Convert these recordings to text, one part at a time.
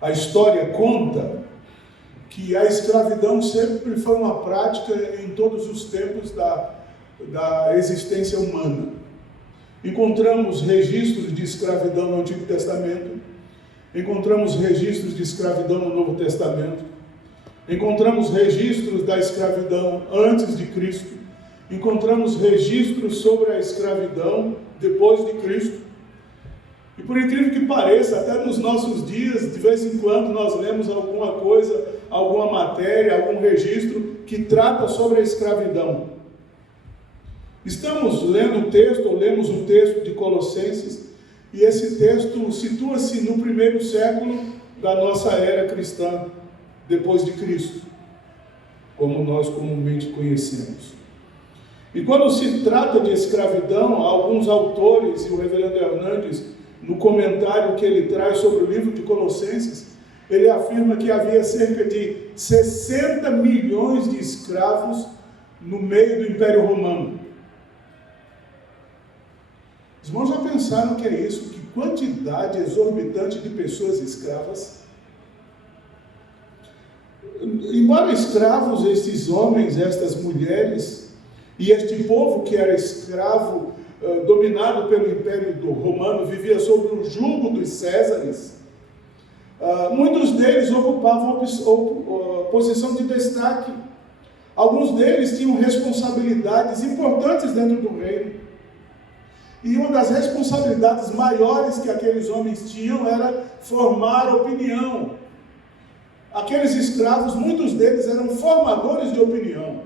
A história conta que a escravidão sempre foi uma prática em todos os tempos da existência humana. Encontramos registros de escravidão no Antigo Testamento, encontramos registros de escravidão no Novo Testamento, encontramos registros da escravidão antes de Cristo, encontramos registros sobre a escravidão depois de Cristo. E por incrível que pareça, até nos nossos dias, de vez em quando, nós lemos alguma coisa, alguma matéria, algum registro que trata sobre a escravidão. Estamos lendo o texto, ou lemos o texto de Colossenses, e esse texto situa-se no primeiro século da nossa era cristã, depois de Cristo, como nós comumente conhecemos. E quando se trata de escravidão, alguns autores, e o reverendo Hernandes, no comentário que ele traz sobre o livro de Colossenses, ele afirma que havia cerca de 60 milhões de escravos no meio do Império Romano. Os irmãos já pensaram que é isso? Que quantidade exorbitante de pessoas escravas? Embora escravos, estes homens, estas mulheres, e este povo que era escravo, dominado pelo Império Romano, vivia sob o jugo dos Césares, muitos deles ocupavam posição de destaque. Alguns deles tinham responsabilidades importantes dentro do reino. E uma das responsabilidades maiores que aqueles homens tinham era formar opinião. Aqueles escravos, muitos deles eram formadores de opinião.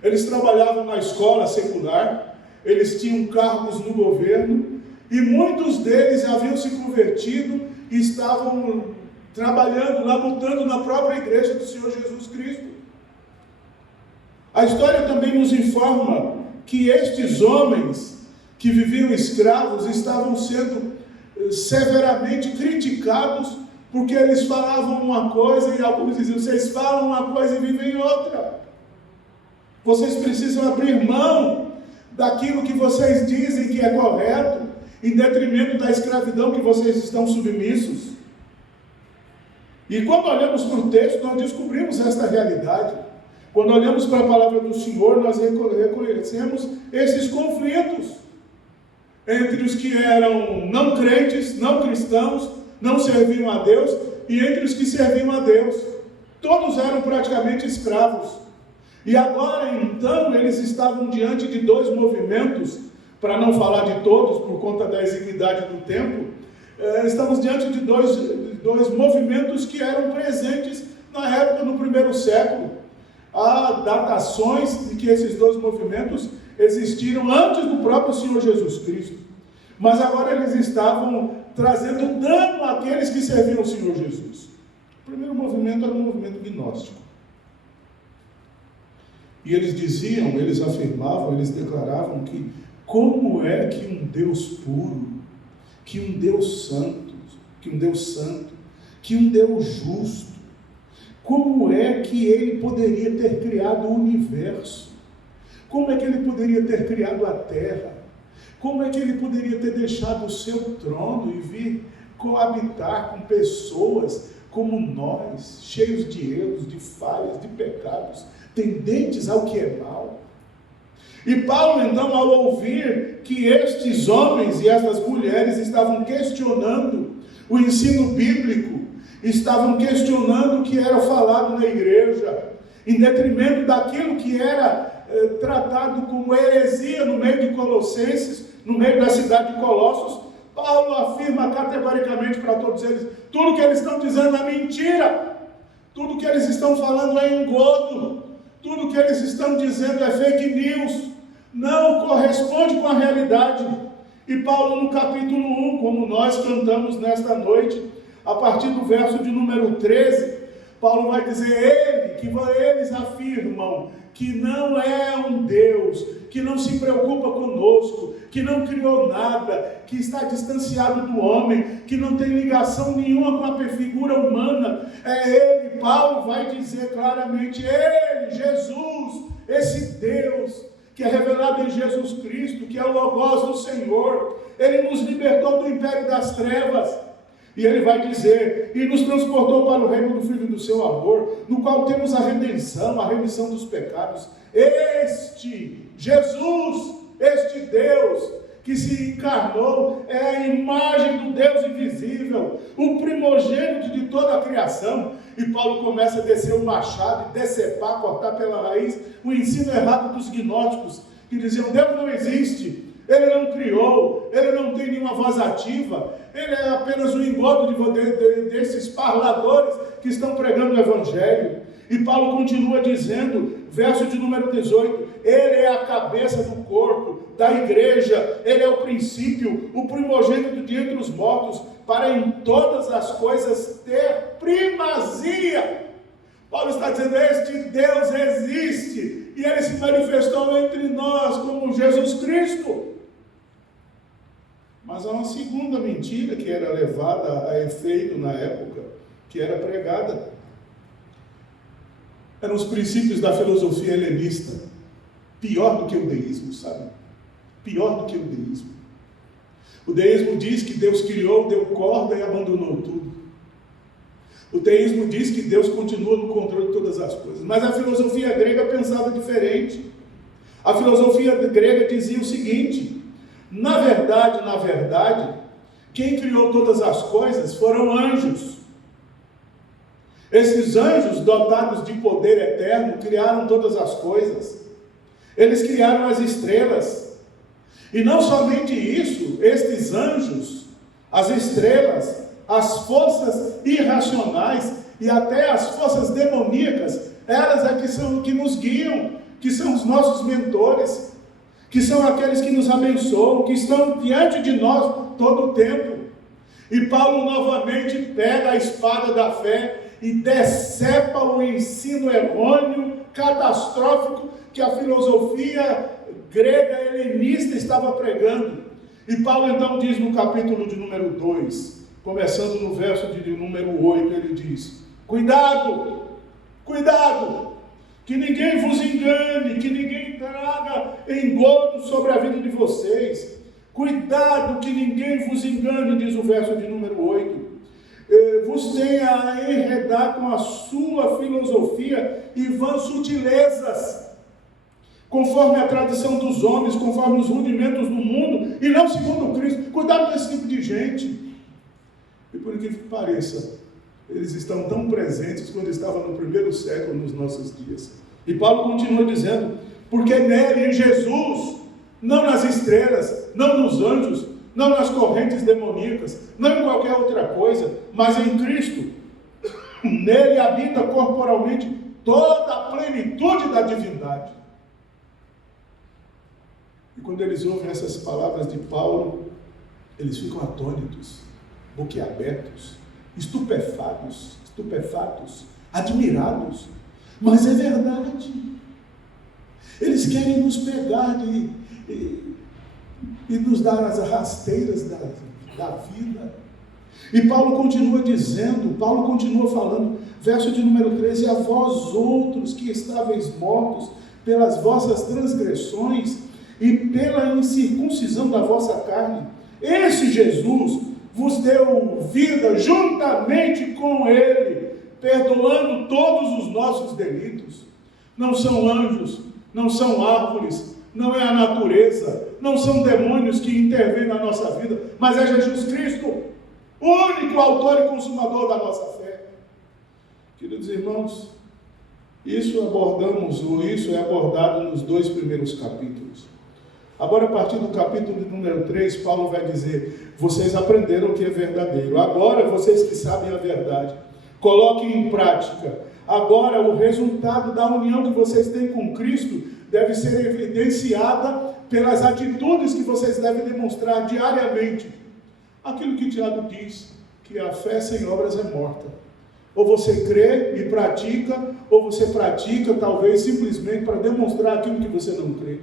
Eles trabalhavam na escola secular, eles tinham cargos no governo, e muitos deles haviam se convertido e estavam trabalhando, labutando na própria igreja do Senhor Jesus Cristo. A história também nos informa que estes homens que viviam escravos estavam sendo severamente criticados, porque eles falavam uma coisa e alguns diziam: vocês falam uma coisa e vivem outra. Vocês precisam abrir mão daquilo que vocês dizem que é correto, em detrimento da escravidão que vocês estão submissos. E quando olhamos para o texto, nós descobrimos esta realidade. Quando olhamos para a palavra do Senhor, nós reconhecemos esses conflitos entre os que eram não crentes, não cristãos, não serviam a Deus, e entre os que serviam a Deus. Todos eram praticamente escravos. E agora, então, eles estavam diante de dois movimentos, para não falar de todos, por conta da exiguidade do tempo, estamos diante de dois movimentos que eram presentes na época, no primeiro século. Há datações de que esses dois movimentos existiram antes do próprio Senhor Jesus Cristo. Mas agora eles estavam trazendo dano àqueles que serviam ao Senhor Jesus. O primeiro movimento era um movimento gnóstico. E eles diziam, eles afirmavam, eles declaravam que como é que um Deus puro, que um Deus santo, que um Deus justo, como é que ele poderia ter criado o universo? Como é que ele poderia ter criado a terra? Como é que ele poderia ter deixado o seu trono e vir coabitar com pessoas como nós, cheios de erros, de falhas, de pecados, tendentes ao que é mal? E Paulo, então, ao ouvir que estes homens e estas mulheres estavam questionando o ensino bíblico, estavam questionando o que era falado na igreja, em detrimento daquilo que era tratado como heresia no meio de Colossenses, no meio da cidade de Colossos, Paulo afirma categoricamente para todos eles: tudo que eles estão dizendo é mentira, tudo que eles estão falando é engodo, tudo que eles estão dizendo é fake news, não corresponde com a realidade. E Paulo, no capítulo 1, como nós cantamos nesta noite, a partir do verso de número 13, Paulo vai dizer que eles afirmam que não é um Deus, que não se preocupa conosco, que não criou nada, que está distanciado do homem, que não tem ligação nenhuma com a figura humana. É Ele, Paulo vai dizer claramente, Ele, Jesus, esse Deus que é revelado em Jesus Cristo, que é o Logos do Senhor, Ele nos libertou do império das trevas, E ele vai dizer: e nos transportou para o reino do Filho do seu amor, no qual temos a remissão dos pecados. Este Jesus, este Deus que se encarnou, é a imagem do Deus invisível, o primogênito de toda a criação. E Paulo começa a descer o machado e decepar, cortar pela raiz o ensino errado dos gnósticos, que diziam: Deus não existe, Ele não criou, Ele não tem nenhuma voz ativa, Ele é apenas um engodo desses parladores que estão pregando o Evangelho. E Paulo continua dizendo, verso de número 18, Ele é a cabeça do corpo, da igreja, Ele é o princípio, o primogênito de entre os mortos, para em todas as coisas ter primazia. Paulo está dizendo: este Deus existe, e Ele se manifestou entre nós como Jesus Cristo. Mas há uma segunda mentira que era levada a efeito na época, que era pregada. Eram os princípios da filosofia helenista. Pior do que o deísmo, sabe? Pior do que o deísmo. O deísmo diz que Deus criou, deu corda e abandonou tudo. O deísmo diz que Deus continua no controle de todas as coisas. Mas a filosofia grega pensava diferente. A filosofia grega dizia o seguinte: na verdade, quem criou todas as coisas foram anjos. Esses anjos, dotados de poder eterno, criaram todas as coisas. Eles criaram as estrelas. E não somente isso, estes anjos, as estrelas, as forças irracionais e até as forças demoníacas, elas é que nos guiam, que são os nossos mentores, que são aqueles que nos abençoam, que estão diante de nós todo o tempo. E Paulo novamente pega a espada da fé e decepa o ensino errôneo, catastrófico, que a filosofia grega helenista estava pregando. E Paulo então diz no capítulo de número 2, começando no verso de número 8, ele diz: cuidado, que ninguém vos engane, que ninguém traga engodo sobre a vida de vocês. Cuidado que ninguém vos engane, diz o verso de número 8. Vos tenha a enredar com a sua filosofia e vãs sutilezas, conforme a tradição dos homens, conforme os rudimentos do mundo, e não segundo Cristo. Cuidado com esse tipo de gente. E por incrível que pareça, eles estão tão presentes quando estavam no primeiro século nos nossos dias. E Paulo continua dizendo: porque nele, em Jesus, não nas estrelas, não nos anjos, não nas correntes demoníacas, não em qualquer outra coisa, mas em Cristo. Nele habita corporalmente toda a plenitude da divindade. E quando eles ouvem essas palavras de Paulo, eles ficam atônitos, boquiabertos, estupefatos, admirados. Mas é verdade. Eles querem nos pegar e nos dar as rasteiras da vida. E Paulo continua dizendo, Paulo continua falando, verso de número 13: a vós outros que estáveis mortos pelas vossas transgressões e pela incircuncisão da vossa carne, esse Jesus vos deu vida juntamente com ele, perdoando todos os nossos delitos. Não são anjos, não são árvores, não é a natureza, não são demônios que intervêm na nossa vida, mas é Jesus Cristo, o único autor e consumador da nossa fé. Queridos irmãos, isso é abordado nos 2 primeiros capítulos. Agora, a partir do capítulo número 3, Paulo vai dizer: vocês aprenderam o que é verdadeiro. Agora, vocês que sabem a verdade, coloquem em prática. Agora, o resultado da união que vocês têm com Cristo deve ser evidenciada pelas atitudes que vocês devem demonstrar diariamente. Aquilo que Tiago diz, que a fé sem obras é morta. Ou você crê e pratica, ou você pratica talvez simplesmente para demonstrar aquilo que você não crê.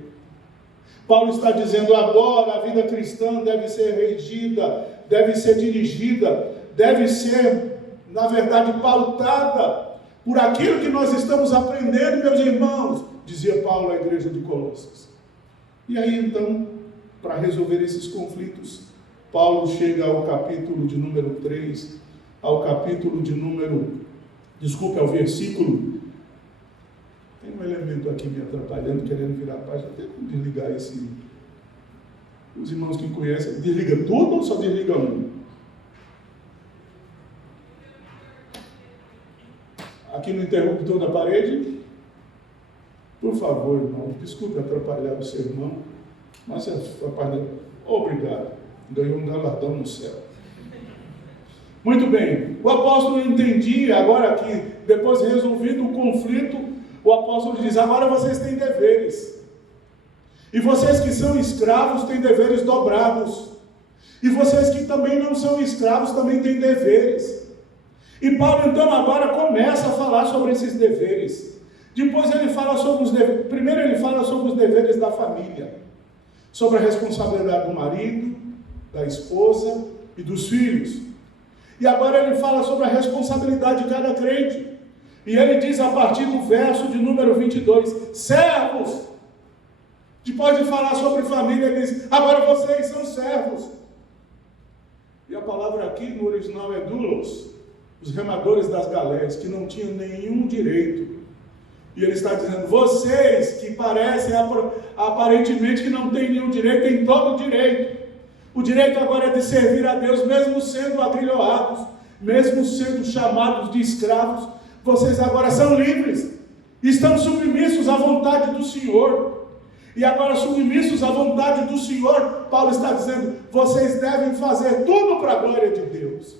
Paulo está dizendo: agora a vida cristã deve ser regida, deve ser dirigida, deve ser, na verdade, pautada por aquilo que nós estamos aprendendo, meus irmãos, dizia Paulo à igreja de Colossos. E aí então, para resolver esses conflitos, Paulo chega ao capítulo de número 3, ao versículo. Tem um elemento aqui me atrapalhando, querendo virar a página. Tem como desligar esse. Os irmãos que conhecem, desliga tudo ou só desliga um? Aqui no interruptor da parede. Por favor, irmão, desculpe atrapalhar o sermão, mas a página. Obrigado. Ganhou um galardão no céu. Muito bem. O apóstolo entendia, agora que, depois de resolvido o conflito, o apóstolo diz: agora vocês têm deveres. E vocês que são escravos têm deveres dobrados. E vocês que também não são escravos também têm deveres. E Paulo então agora começa a falar sobre esses deveres. Depois ele fala sobre os deveres. Primeiro ele fala sobre os deveres da família. Sobre a responsabilidade do marido, da esposa e dos filhos. E agora ele fala sobre a responsabilidade de cada crente. E ele diz a partir do verso de número 22, servos. Depois de falar sobre família, ele diz, agora vocês são servos. E a palavra aqui no original é doulos, os remadores das galés, que não tinham nenhum direito. E ele está dizendo, vocês que parecem aparentemente que não têm nenhum direito, têm todo o direito. O direito agora é de servir a Deus, mesmo sendo agrilhoados, mesmo sendo chamados de escravos. Vocês agora são livres, estão submissos à vontade do Senhor. E agora, submissos à vontade do Senhor, Paulo está dizendo, vocês devem fazer tudo para a glória de Deus.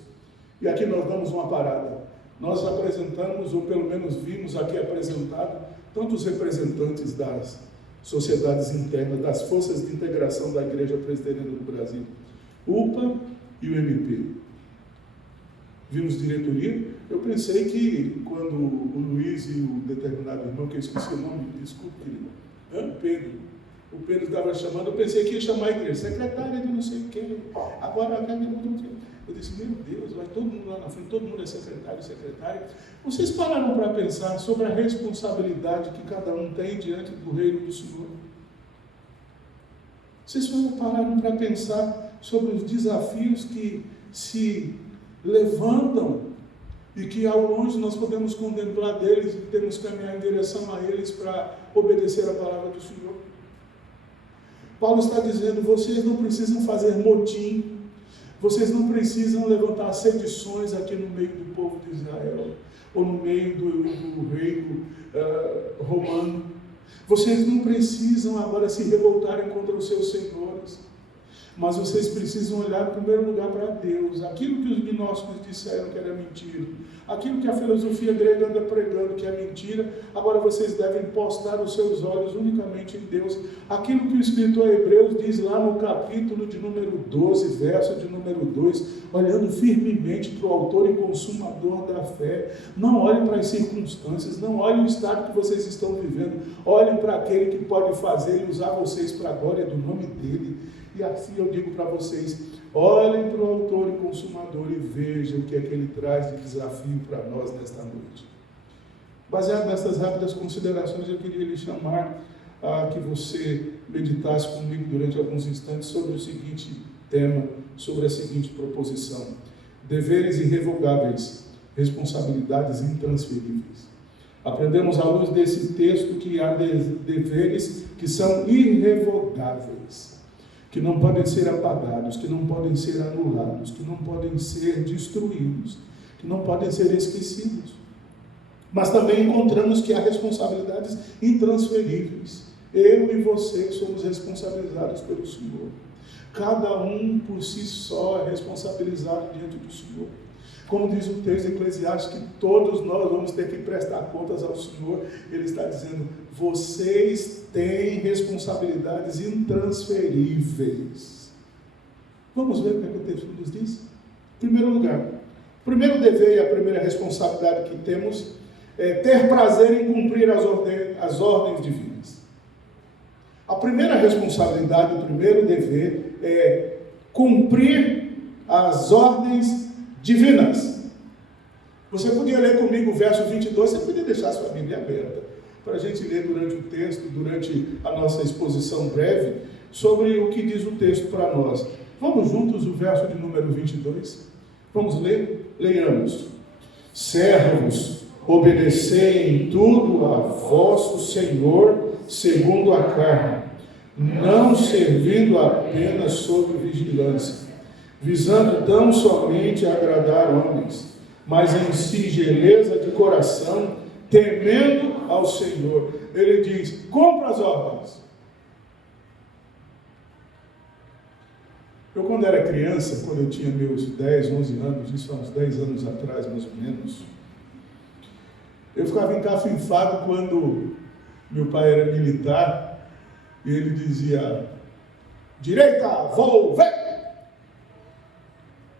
E aqui nós damos uma parada. Nós apresentamos, ou pelo menos vimos aqui apresentado, tantos representantes das sociedades internas, das forças de integração da Igreja Presbiteriana do Brasil, UPA e o MP. Vimos diretoria. Eu pensei que quando o Luiz e o determinado irmão, que eu esqueci o nome, desculpe, querido, o Pedro estava chamando, eu pensei que ia chamar a igreja, secretária de não sei o quê. Agora, eu disse, meu Deus, vai todo mundo lá na frente, todo mundo é secretária. Vocês pararam para pensar sobre a responsabilidade que cada um tem diante do reino do Senhor? Vocês pararam para pensar sobre os desafios que se levantam e que ao longe nós podemos contemplar deles e temos que caminhar em direção a eles para obedecer a palavra do Senhor? Paulo está dizendo, vocês não precisam fazer motim, vocês não precisam levantar sedições aqui no meio do povo de Israel, ou no meio do reino romano. Vocês não precisam agora se revoltarem contra os seus senhores, mas vocês precisam olhar em primeiro lugar para Deus. Aquilo que os gnósticos disseram que era mentira, aquilo que a filosofia grega anda pregando que é mentira, agora vocês devem postar os seus olhos unicamente em Deus. Aquilo que o escritor Hebreus diz lá no capítulo de número 12, verso de número 2, olhando firmemente para o autor e consumador da fé. Não olhem para as circunstâncias, não olhem o estado que vocês estão vivendo, olhem para aquele que pode fazer e usar vocês para a glória do nome dele. E assim eu digo para vocês, olhem para o autor e consumador e vejam o que é que ele traz de desafio para nós nesta noite. Baseado nessas rápidas considerações, eu queria lhe chamar a que você meditasse comigo durante alguns instantes sobre o seguinte tema, sobre a seguinte proposição: deveres irrevogáveis, responsabilidades intransferíveis. Aprendemos à luz desse texto que há deveres que são irrevogáveis, que não podem ser apagados, que não podem ser anulados, que não podem ser destruídos, que não podem ser esquecidos. Mas também encontramos que há responsabilidades intransferíveis. Eu e você que somos responsabilizados pelo Senhor. Cada um por si só é responsabilizado diante do Senhor. Como diz o texto de Eclesiastes, que todos nós vamos ter que prestar contas ao Senhor. Ele está dizendo, vocês têm responsabilidades intransferíveis. Vamos ver o que o texto nos diz? Em primeiro lugar, o primeiro dever e a primeira responsabilidade que temos é ter prazer em cumprir as ordens divinas. A primeira responsabilidade, o primeiro dever é cumprir as ordens divinas. Você podia ler comigo o verso 22, você podia deixar a sua Bíblia aberta, para a gente ler durante o texto, durante a nossa exposição breve, sobre o que diz o texto para nós. Vamos juntos o verso de número 22. Vamos ler? Leiamos. Servos, obedecei em tudo a vosso Senhor segundo a carne, não servindo apenas sob vigilância, visando tão somente agradar homens, mas em singeleza de coração, temendo ao Senhor. Ele diz: cumpra as ordens. Eu, quando era criança, quando eu tinha meus 10, 11 anos, isso há uns 10 anos atrás, mais ou menos, eu ficava encafinfado quando meu pai era militar e ele dizia: direita, volve!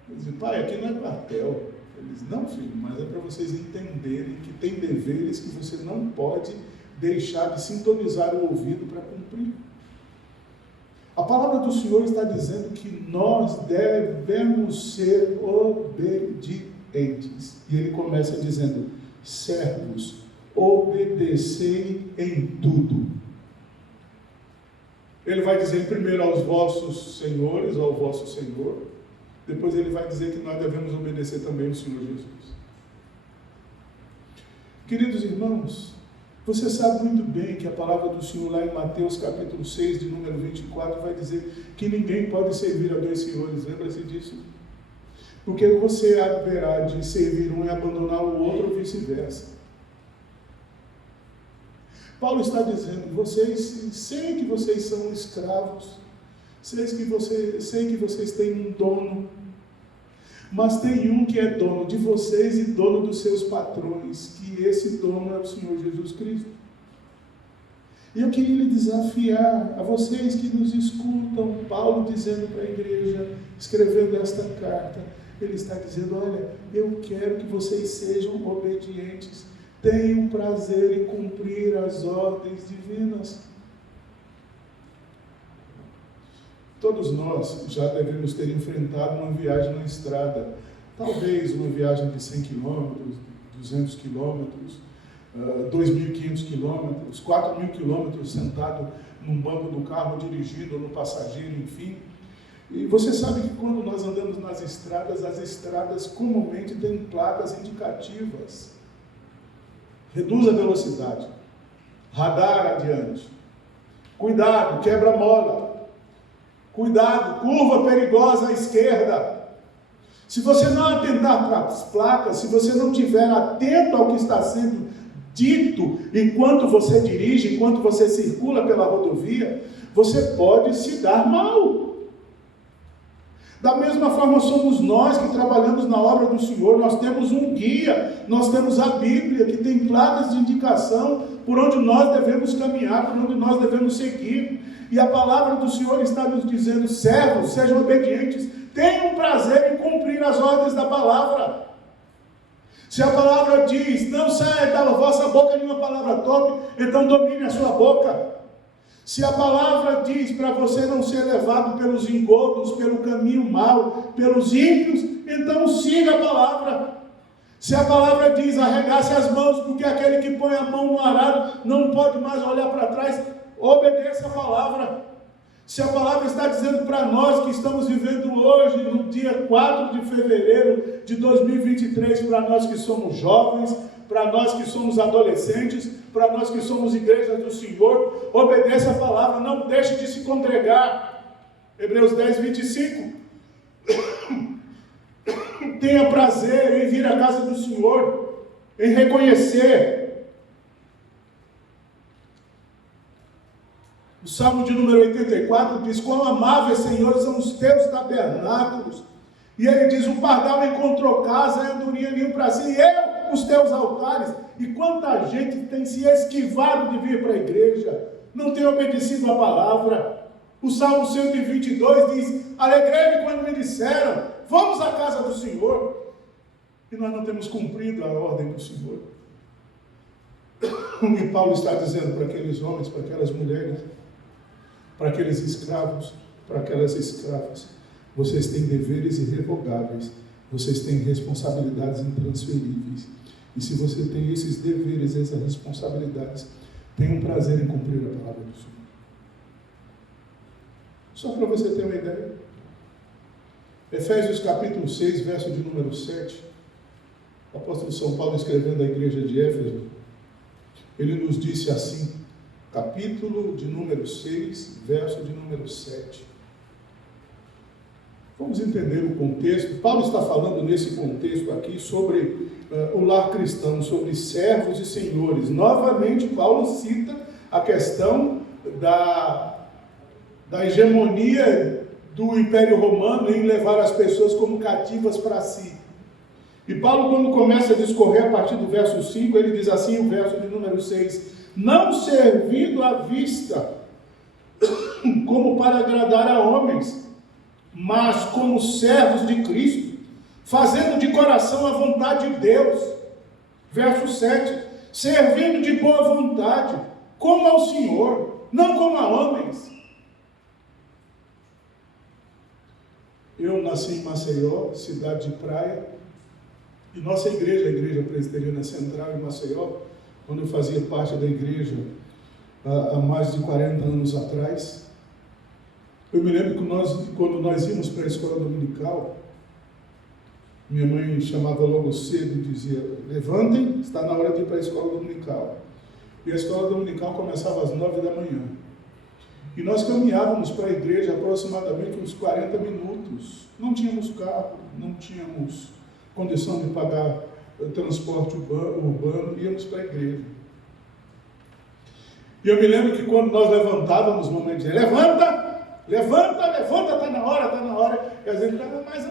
Eu dizia: pai, aqui não é quartel. Ele disse: não, filho, mas é para vocês entenderem que tem deveres que você não pode deixar de sintonizar o ouvido para cumprir. A palavra do Senhor está dizendo que nós devemos ser obedientes. E ele começa dizendo: servos, obedecei em tudo. Ele vai dizer primeiro aos vossos senhores, ao vosso Senhor. Depois ele vai dizer que nós devemos obedecer também ao Senhor Jesus. Queridos irmãos, você sabe muito bem que a palavra do Senhor lá em Mateus capítulo 6, de número 24, vai dizer que ninguém pode servir a dois senhores. Lembra-se disso? Porque você haverá de servir um e abandonar o outro, ou vice-versa. Paulo está dizendo: vocês, sei que vocês são escravos, sei que vocês têm um dono, mas tem um que é dono de vocês e dono dos seus patrões, que esse dono é o Senhor Jesus Cristo. E eu queria lhe desafiar, a vocês que nos escutam, Paulo dizendo para a igreja, escrevendo esta carta, ele está dizendo: olha, eu quero que vocês sejam obedientes, tenham prazer em cumprir as ordens divinas. Todos nós já devemos ter enfrentado uma viagem na estrada, talvez uma viagem de 100 quilômetros, 200 quilômetros, 2.500 quilômetros, 4.000 quilômetros sentado num banco do carro, dirigindo, ou no passageiro, enfim. E você sabe que quando nós andamos nas estradas, as estradas comumente têm placas indicativas. Reduz a velocidade, radar adiante, cuidado, quebra-mola, cuidado, curva perigosa à esquerda. Se você não atentar para as placas, se você não estiver atento ao que está sendo dito enquanto você dirige, enquanto você circula pela rodovia, você pode se dar mal. Da mesma forma somos nós que trabalhamos na obra do Senhor. Nós temos um guia, nós temos a Bíblia, que tem placas de indicação por onde nós devemos caminhar, por onde nós devemos seguir. E a palavra do Senhor está nos dizendo: servos, sejam obedientes, tenham prazer em cumprir as ordens da palavra. Se a palavra diz: não saia da vossa boca nenhuma palavra torpe, então domine a sua boca. Se a palavra diz para você não ser levado pelos engodos, pelo caminho mau, pelos ímpios, então siga a palavra. Se a palavra diz: arregace as mãos, porque aquele que põe a mão no arado não pode mais olhar para trás, obedeça a palavra. Se a palavra está dizendo para nós que estamos vivendo hoje, no dia 4 de fevereiro de 2023, para nós que somos jovens, para nós que somos adolescentes, para nós que somos igrejas do Senhor, obedeça a palavra, não deixe de se congregar. Hebreus 10, 25. Tenha prazer em vir à casa do Senhor, em reconhecer. O Salmo de número 84 diz: quão amáveis, Senhor, são os teus tabernáculos. E ele diz: o pardal encontrou casa, a andorinha ninho para si, e eu os teus altares. E quanta gente tem se esquivado de vir para a igreja, não tem obedecido a palavra. O Salmo 122 diz: alegrei-me quando me disseram, vamos à casa do Senhor. E nós não temos cumprido a ordem do Senhor. E Paulo está dizendo para aqueles homens, para aquelas mulheres, para aqueles escravos, para aquelas escravas: vocês têm deveres irrevogáveis, vocês têm responsabilidades intransferíveis. E se você tem esses deveres, essas responsabilidades, tenha um prazer em cumprir a palavra do Senhor. Só para você ter uma ideia, Efésios capítulo 6, verso de número 7. O apóstolo São Paulo, escrevendo à igreja de Éfeso, ele nos disse assim, capítulo de número 6, verso de número 7. Vamos entender o contexto. Paulo está falando nesse contexto aqui sobre o lar cristão, sobre servos e senhores. Novamente, Paulo cita a questão da hegemonia do Império Romano em levar as pessoas como cativas para si. E Paulo, quando começa a discorrer a partir do verso 5, ele diz assim, o verso de número 6, não servindo à vista, como para agradar a homens, mas como servos de Cristo, fazendo de coração a vontade de Deus. Verso 7, servindo de boa vontade, como ao Senhor, não como a homens. Eu nasci em Maceió, cidade de praia, e nossa igreja, a Igreja Presbiteriana Central em Maceió, quando eu fazia parte da igreja há mais de 40 anos atrás, eu me lembro que quando nós íamos para a escola dominical, minha mãe chamava logo cedo e dizia, levantem, está na hora de ir para a escola dominical. E a escola dominical começava às 9 da manhã. E nós caminhávamos para a igreja aproximadamente uns 40 minutos. Não tínhamos carro, não tínhamos condição de pagar transporte urbano, íamos para a igreja. E eu me lembro que quando nós levantávamos, mamãe dizia, levanta, está na hora. E a gente ficava mais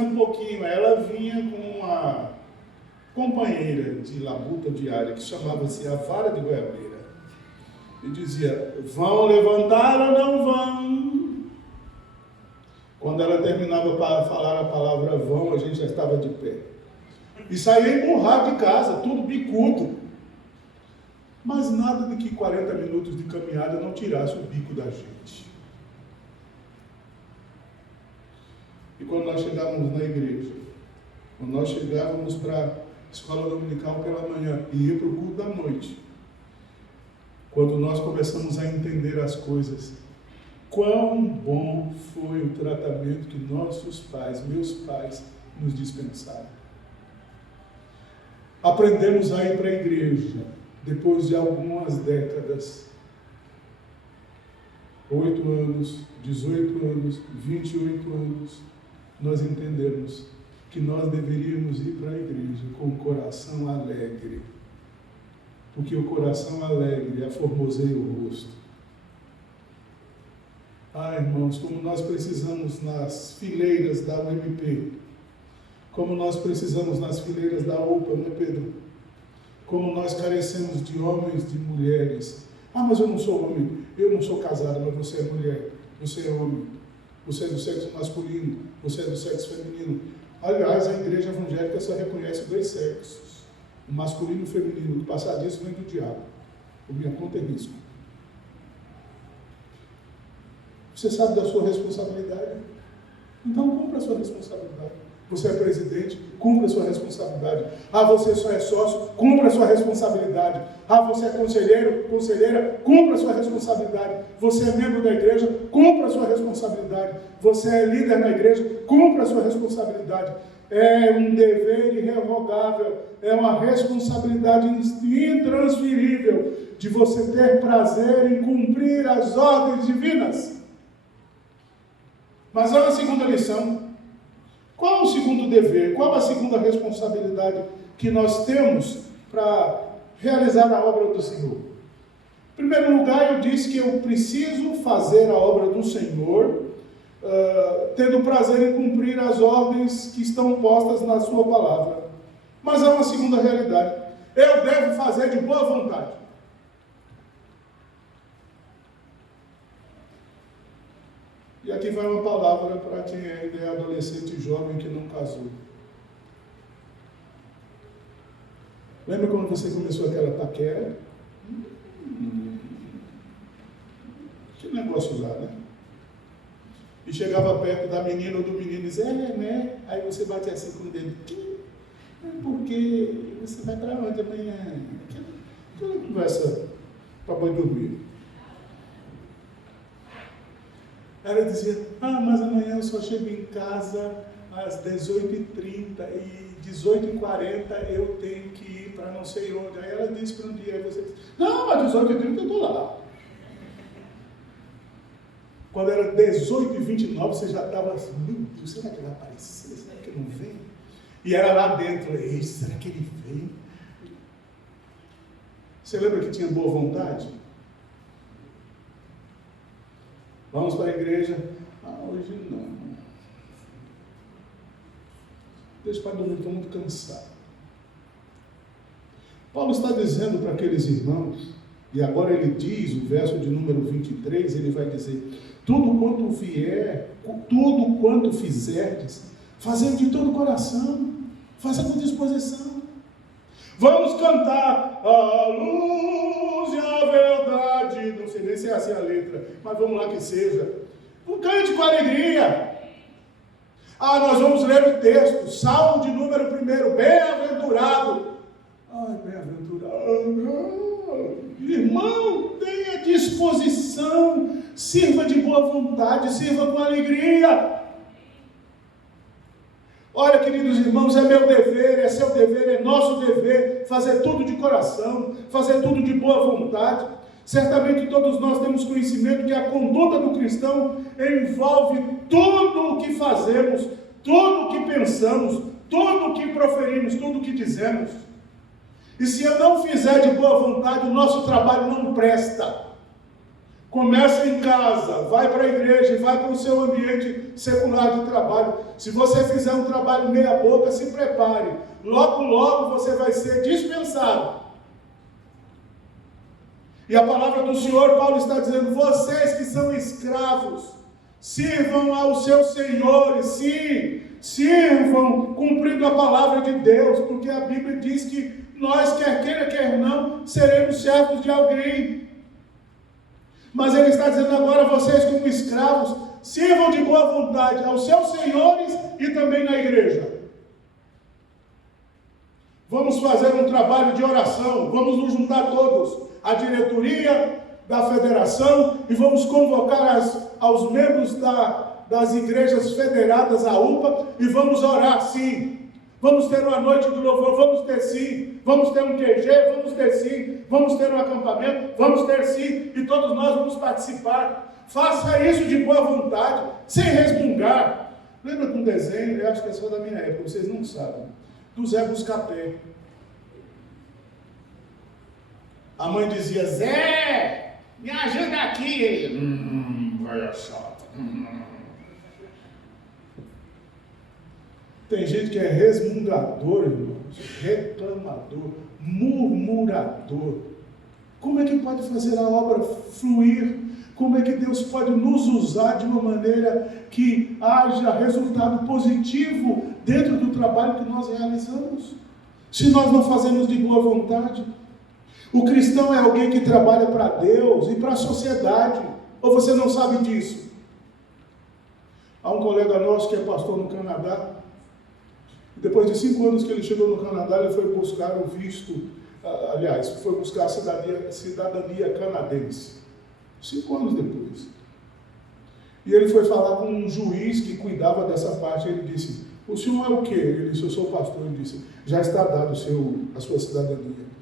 um pouquinho. Aí ela vinha com uma companheira de labuta diária, que chamava-se a vara de goiabeira. E dizia, vão levantar ou não vão? Quando ela terminava para falar a palavra vão, a gente já estava de pé. E saía empurrado de casa, tudo bicudo. Mas nada de que 40 minutos de caminhada não tirasse o bico da gente. E quando nós chegávamos na igreja, quando nós chegávamos para a escola dominical pela manhã e ia para o culto da noite, quando nós começamos a entender as coisas, quão bom foi o tratamento que nossos pais, meus pais, nos dispensaram. Aprendemos a ir para a igreja, depois de algumas décadas, 8 anos, 18 anos, 28 anos, nós entendemos que nós deveríamos ir para a igreja com o coração alegre, porque o coração alegre aformoseia o rosto. Ah, irmãos, como nós precisamos nas fileiras da UMP, como nós precisamos nas fileiras da UPA, não é, Pedro? Como nós carecemos de homens, de mulheres. Ah, mas eu não sou homem, eu não sou casado, mas você é mulher, você é homem, você é do sexo masculino, você é do sexo feminino. Aliás, a igreja evangélica só reconhece 2 sexos, o masculino e o feminino. O passar disso vem do diabo. Por minha conta é risco. Você sabe da sua responsabilidade? Então cumpra a sua responsabilidade. Você é presidente, cumpra a sua responsabilidade. Ah, você só é sócio, cumpra a sua responsabilidade. Ah, você é conselheiro, conselheira, cumpra a sua responsabilidade. Você é membro da igreja, cumpra a sua responsabilidade. Você é líder na igreja, cumpra a sua responsabilidade. É um dever irrevogável, é uma responsabilidade intransferível de você ter prazer em cumprir as ordens divinas. Mas há uma segunda lição. Qual o segundo dever? Qual a segunda responsabilidade que nós temos para realizar a obra do Senhor? Em primeiro lugar, eu disse que eu preciso fazer a obra do Senhor, tendo prazer em cumprir as ordens que estão postas na sua palavra. Mas há uma segunda realidade. Eu devo fazer de boa vontade. E aqui vai uma palavra para quem ainda é adolescente e jovem que não casou. Lembra quando você começou aquela paquera? Que negócio lá, né? E chegava perto da menina ou do menino e dizia, né? Aí você bate assim com o dedo. Porque você vai para onde amanhã? Aquela conversa para boi dormir. Ela dizia, mas amanhã eu só chego em casa às 18h30 e 18h40 eu tenho que ir para não sei onde. Aí ela disse para um dia, aí você disse, não, mas 18h30 eu estou lá. Quando era 18h29, você já estava assim, meu Deus, será que ele vai aparecer? Será que ele não vem? E era lá dentro, será que ele vem? Você lembra que tinha boa vontade? Vamos para a igreja? Hoje não. Deixa para dormir, estou muito cansado. Paulo está dizendo para aqueles irmãos, e agora ele diz, o verso de número 23, ele vai dizer, tudo quanto vier, tudo quanto fizerdes, fazendo de todo o coração, faça com disposição. Vamos cantar a luz e a verdade. Não sei nem se é assim a letra, mas vamos lá que seja. Cante com alegria. Nós vamos ler o texto, Salmo de número 1, bem-aventurado. Bem-aventurado. Irmão, tenha disposição, sirva de boa vontade, sirva com alegria. Olha, queridos irmãos, é meu dever, é seu dever, é nosso dever, fazer tudo de coração, fazer tudo de boa vontade. Certamente todos nós temos conhecimento que a conduta do cristão envolve tudo o que fazemos, tudo o que pensamos, tudo o que proferimos, tudo o que dizemos. E se eu não fizer de boa vontade, o nosso trabalho não presta. Começa em casa, vai para a igreja, vai para o seu ambiente secular de trabalho. Se você fizer um trabalho meia boca, se prepare. Logo, logo você vai ser dispensado. E a palavra do Senhor, Paulo está dizendo, vocês que são escravos, sirvam aos seus senhores, sim, sirvam cumprindo a palavra de Deus, porque a Bíblia diz que nós, quer queira, quer não, seremos servos de alguém. Mas ele está dizendo agora, vocês como escravos, sirvam de boa vontade aos seus senhores e também na igreja. Vamos fazer um trabalho de oração, vamos nos juntar todos, a diretoria da federação, e vamos convocar aos membros das igrejas federadas, a UPA, e vamos orar sim. Vamos ter uma noite de louvor, vamos ter sim. Vamos ter um QG, vamos ter sim. Vamos ter um acampamento, vamos ter sim. E todos nós vamos participar. Faça isso de boa vontade, sem resmungar. Lembra de um desenho, eu acho que é só da minha época, vocês não sabem, do Zé Buscapé. A mãe dizia, Zé, me ajuda aqui. Ele, vai chato. Tem gente que é resmungador, irmãos, reclamador, murmurador. Como é que pode fazer a obra fluir? Como é que Deus pode nos usar de uma maneira que haja resultado positivo dentro do trabalho que nós realizamos? Se nós não fazemos de boa vontade. O cristão é alguém que trabalha para Deus e para a sociedade. Ou você não sabe disso? Há um colega nosso que é pastor no Canadá. Depois de 5 anos que ele chegou no Canadá, ele foi buscar o visto, foi buscar a cidadania canadense. 5 anos depois. E ele foi falar com um juiz que cuidava dessa parte. Ele disse, o senhor é o quê? Ele disse, eu sou pastor. Ele disse, já está dado a sua cidadania.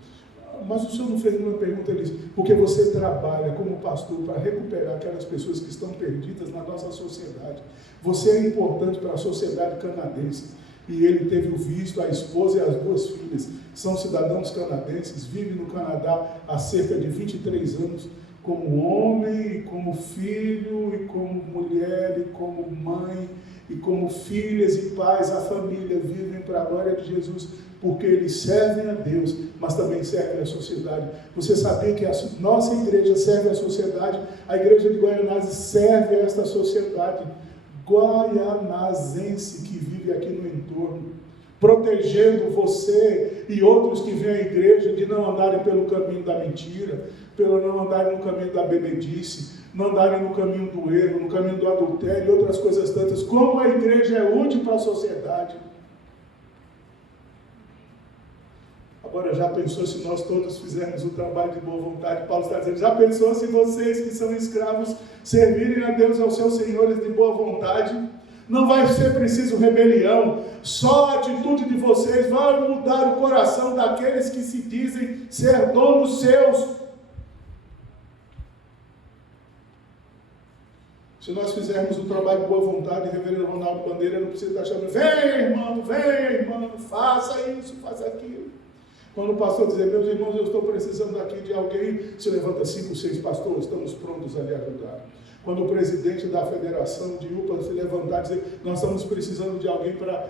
Mas o senhor não fez nenhuma pergunta. Ele disse, porque você trabalha como pastor para recuperar aquelas pessoas que estão perdidas na nossa sociedade. Você é importante para a sociedade canadense. E ele teve o visto, a esposa e as 2 filhas. São cidadãos canadenses, vivem no Canadá há cerca de 23 anos, como homem, e como filho, e como mulher, e como mãe, e como filhas e pais. A família vivem para a glória de Jesus, porque eles servem a Deus, mas também servem a sociedade. Você sabia que a nossa igreja serve a sociedade? A igreja de Guaianazes serve a esta sociedade guaianazense que vive aqui no entorno, protegendo você e outros que vêm à igreja de não andarem pelo caminho da mentira, pelo não andarem no caminho da bebedice, não andarem no caminho do erro, no caminho do adultério e outras coisas tantas. Como a igreja é útil para a sociedade. Agora, já pensou se nós todos fizermos o trabalho de boa vontade? Paulo está dizendo, já pensou se vocês que são escravos servirem a Deus e aos seus senhores de boa vontade. Não vai ser preciso rebelião, só a atitude de vocês vai mudar o coração daqueles que se dizem ser donos seus. Se nós fizermos o trabalho de boa vontade, o reverendo Ronaldo Bandeira não precisa estar chamando, vem irmão, faça isso, faça aquilo. Quando o pastor dizer, meus irmãos, eu estou precisando aqui de alguém, se levanta 5, 6 pastores, estamos prontos a lhe ajudar. Quando o presidente da federação de UPA se levantar e dizer, nós estamos precisando de alguém para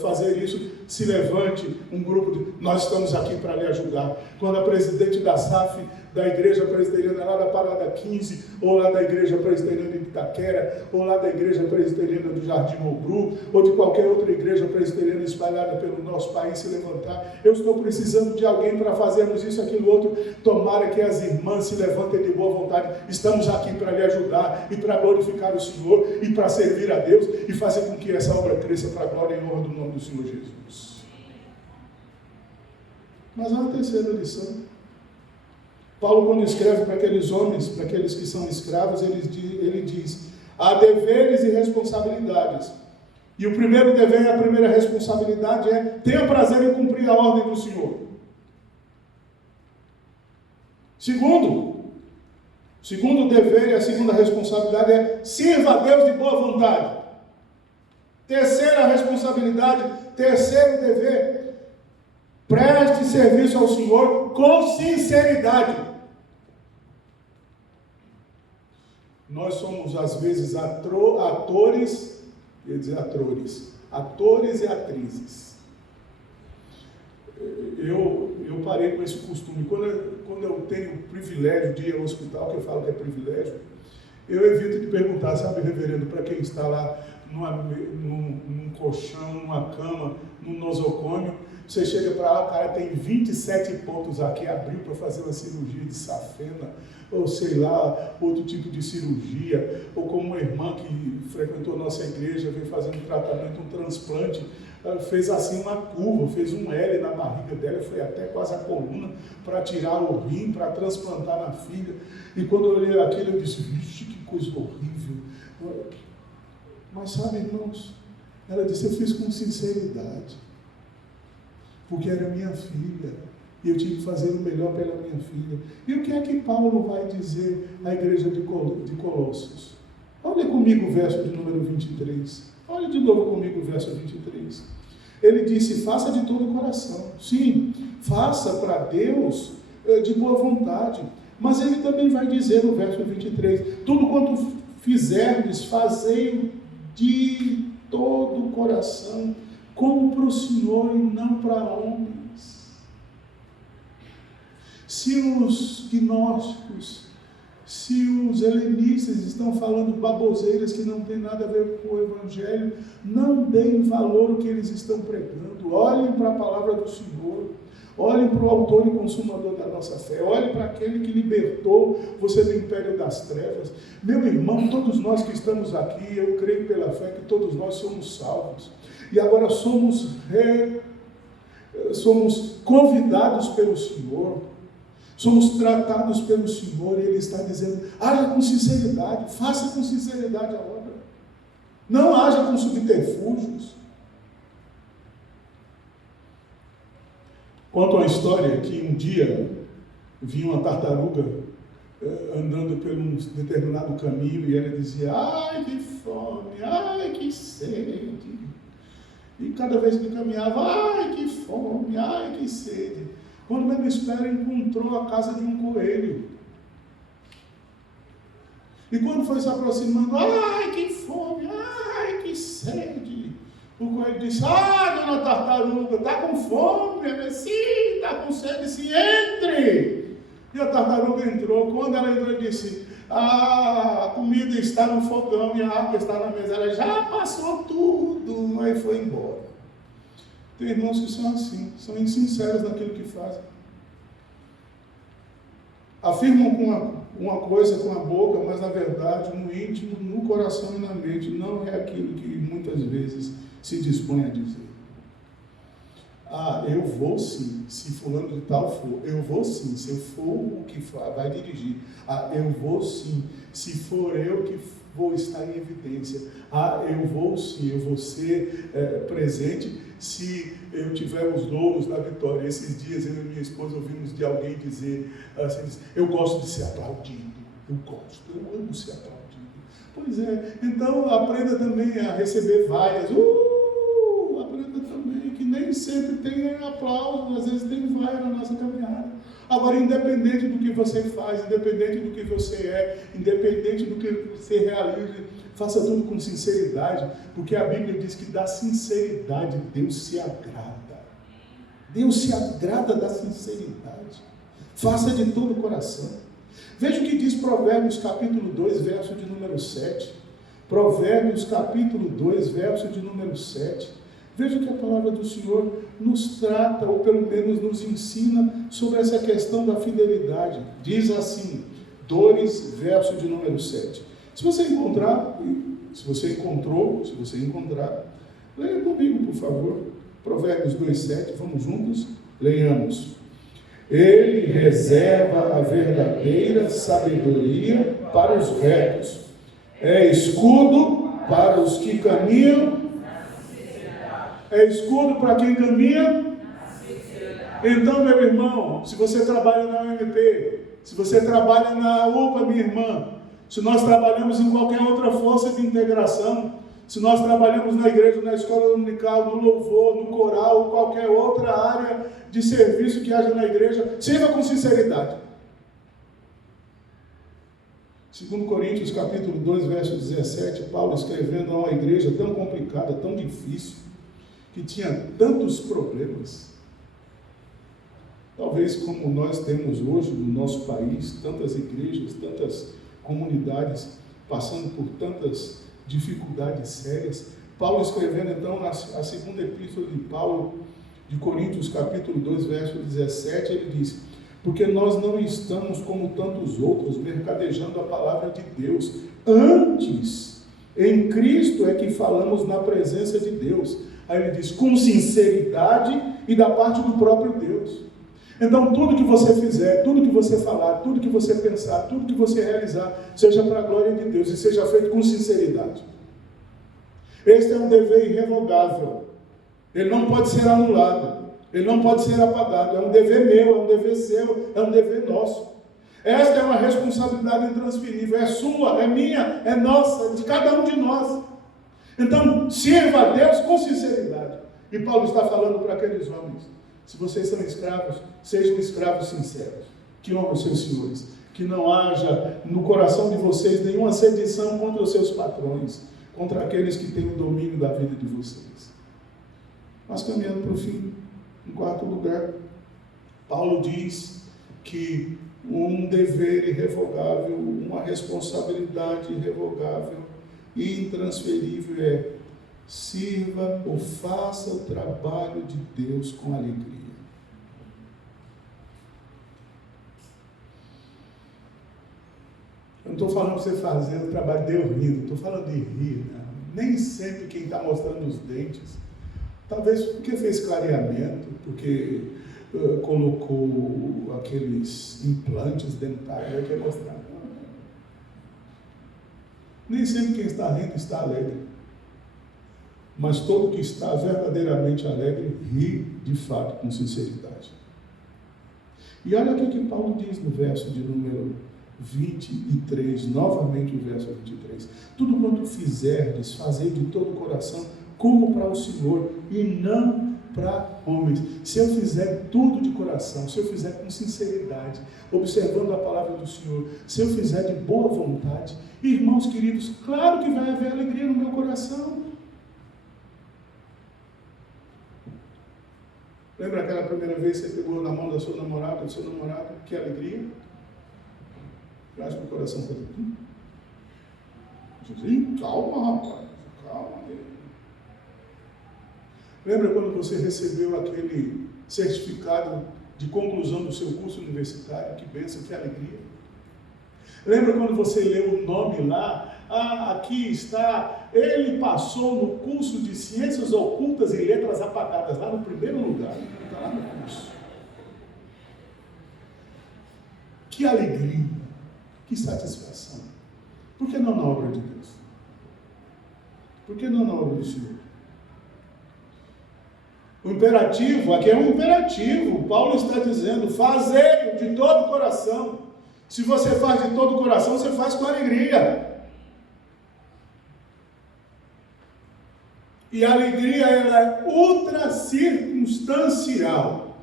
fazer isso, se levante um grupo, nós estamos aqui para lhe ajudar. Quando a presidente da SAF, da igreja presbiteriana lá da Parada 15, ou lá da igreja presbiteriana de Itaquera, ou lá da igreja presbiteriana do Jardim Obru, ou de qualquer outra igreja presbiteriana espalhada pelo nosso país se levantar, eu estou precisando de alguém para fazermos isso, aquilo, outro, tomara que as irmãs se levantem de boa vontade, estamos aqui para lhe ajudar, e para glorificar o Senhor, e para servir a Deus, e fazer com que essa obra cresça para a glória e honra do nome do Senhor Jesus. Mas há uma terceira lição. Paulo, quando escreve para aqueles homens, para aqueles que são escravos, ele diz, há deveres e responsabilidades. E o primeiro dever, a primeira responsabilidade é, tenha prazer em cumprir a ordem do Senhor. Segundo dever e a segunda responsabilidade é, sirva a Deus de boa vontade. Terceira responsabilidade, terceiro dever, preste serviço ao Senhor com sinceridade. Nós somos, às vezes, atores e atrizes. Eu parei com esse costume. Quando eu tenho o privilégio de ir ao hospital, que eu falo que é privilégio, eu evito de perguntar, sabe, reverendo, para quem está lá num colchão, numa cama, num nosocômio, você chega para lá, o cara tem 27 pontos aqui, abriu para fazer uma cirurgia de safena, ou sei lá, outro tipo de cirurgia, ou como uma irmã que frequentou nossa igreja, veio fazendo tratamento, um transplante, fez assim uma curva, fez um L na barriga dela, foi até quase a coluna, para tirar o rim, para transplantar na filha. E quando eu olhei aquilo, eu disse, vixe, que coisa horrível. Mas sabe, irmãos, ela disse, eu fiz com sinceridade, porque era minha filha, e eu tive que fazer o melhor pela minha filha. E o que é que Paulo vai dizer à igreja de Colossos? Olha comigo o verso de número 23. Olha de novo comigo o verso 23. Ele disse, faça de todo o coração. Sim, faça para Deus de boa vontade. Mas ele também vai dizer no verso 23, tudo quanto fizerdes, fazei de todo o coração, como para o Senhor e não para homens. Se os gnósticos, se os helenistas estão falando baboseiras que não tem nada a ver com o Evangelho, não deem valor ao que eles estão pregando. Olhem para a palavra do Senhor. Olhem para o autor e consumador da nossa fé. Olhem para aquele que libertou você do império das trevas. Meu irmão, todos nós que estamos aqui, eu creio pela fé que todos nós somos salvos. E agora somos convidados pelo Senhor. Somos tratados pelo Senhor, e Ele está dizendo, haja com sinceridade, faça com sinceridade a obra. Não haja com subterfúgios. Conta uma história que um dia vinha uma tartaruga andando por um determinado caminho, e ela dizia, ai que fome, ai que sede. E cada vez que caminhava, ai que fome, ai que sede. Quando menos espera, encontrou a casa de um coelho. E quando foi se aproximando, ai que fome, ai que sede. O coelho disse, dona tartaruga, está com fome? Sim, está com sede, sim, entre. E a tartaruga entrou. Quando ela entrou, disse, a comida está no fogão e a água está na mesa. Ela já passou tudo, aí foi embora. Tem irmãos que são assim, são insinceros naquilo que fazem. Afirmam com uma coisa com a boca, mas na verdade, no íntimo, no coração e na mente, não é aquilo que muitas vezes se dispõe a dizer. eu vou sim, se fulano de tal for, eu vou sim, se eu for o que vai dirigir, eu vou sim, se for eu que vou estar em evidência, eu vou sim, eu vou ser presente se eu tiver os louros da vitória. Esses dias eu e minha esposa ouvimos de alguém dizer assim, eu gosto de ser aplaudido, eu amo ser aplaudido. Pois é, então aprenda também a receber vaias, aprenda também que nem sempre tem aplauso, às vezes tem vaia na nossa caminhada. Agora, independente do que você faz, independente do que você é, independente do que você realiza, faça tudo com sinceridade, porque a Bíblia diz que da sinceridade Deus se agrada. Deus se agrada da sinceridade. Faça de todo o coração. Veja o que diz Provérbios capítulo 2, verso de número 7. Provérbios capítulo 2, verso de número 7. Veja que a palavra do Senhor nos trata, ou pelo menos nos ensina, sobre essa questão da fidelidade. Diz assim, 2, verso de número 7. Se você encontrar, leia comigo, por favor. Provérbios 2, 7, vamos juntos? Leiamos. Ele reserva a verdadeira sabedoria para os retos. É escudo para os que caminham. É escudo para quem caminha. Então, meu irmão, se você trabalha na UMP, se você trabalha na UPA, minha irmã, se nós trabalhamos em qualquer outra força de integração, se nós trabalhamos na igreja, na escola dominical, no louvor, no coral, qualquer outra área de serviço que haja na igreja, sirva com sinceridade. 2 Coríntios capítulo 2, verso 17, Paulo escrevendo a uma igreja tão complicada, tão difícil, que tinha tantos problemas. Talvez como nós temos hoje no nosso país, tantas igrejas, tantas comunidades passando por tantas dificuldades sérias. Paulo escrevendo então a segunda epístola de Paulo, de Coríntios capítulo 2, verso 17, ele diz: porque nós não estamos como tantos outros, mercadejando a palavra de Deus. Antes, em Cristo é que falamos na presença de Deus. Aí ele diz, com sinceridade e da parte do próprio Deus. Então, tudo que você fizer, tudo que você falar, tudo que você pensar, tudo que você realizar, seja para a glória de Deus e seja feito com sinceridade. Este é um dever irrevogável. Ele não pode ser anulado. Ele não pode ser apagado. É um dever meu, é um dever seu, é um dever nosso. Esta é uma responsabilidade intransferível. É sua, é minha, é nossa, de cada um de nós. Então, sirva a Deus com sinceridade. E Paulo está falando para aqueles homens: se vocês são escravos, sejam escravos sinceros, que honram os seus senhores, que não haja no coração de vocês nenhuma sedição contra os seus patrões, contra aqueles que têm o domínio da vida de vocês. Mas caminhando para o fim, em quarto lugar, Paulo diz que um dever irrevogável, uma responsabilidade irrevogável e intransferível é: sirva ou faça o trabalho de Deus com alegria. Eu não estou falando para você fazer o trabalho de Deus rindo, estou falando de rir, né? Nem sempre quem está mostrando os dentes, talvez porque fez clareamento, porque colocou aqueles implantes dentários, quer mostrar. Nem sempre quem está rindo está alegre. Mas todo que está verdadeiramente alegre, ri de fato com sinceridade. E olha o que Paulo diz no verso de número 23, novamente o verso 23. Tudo quanto fizerdes, fazei de todo o coração, como para o Senhor, e não para homens. Se eu fizer tudo de coração, se eu fizer com sinceridade, observando a palavra do Senhor, se eu fizer de boa vontade, irmãos queridos, claro que vai haver alegria no meu coração. Lembra aquela primeira vez que você pegou na mão da sua namorada, do seu namorado? Que alegria! Eu acho que o coração faz assim, calma, rapaz, calma. Lembra quando você recebeu aquele certificado de conclusão do seu curso universitário? Que bênção, que alegria! Lembra quando você leu o nome lá? aqui está, ele passou no curso de Ciências Ocultas e Letras Apagadas, lá no primeiro lugar, está lá no curso. Que alegria, que satisfação. Por que não na obra de Deus? Por que não na obra do Senhor? O imperativo, aqui é um imperativo. Paulo está dizendo, fazei-o de todo o coração. Se você faz de todo o coração, você faz com alegria. E a alegria, ela é ultra circunstancial.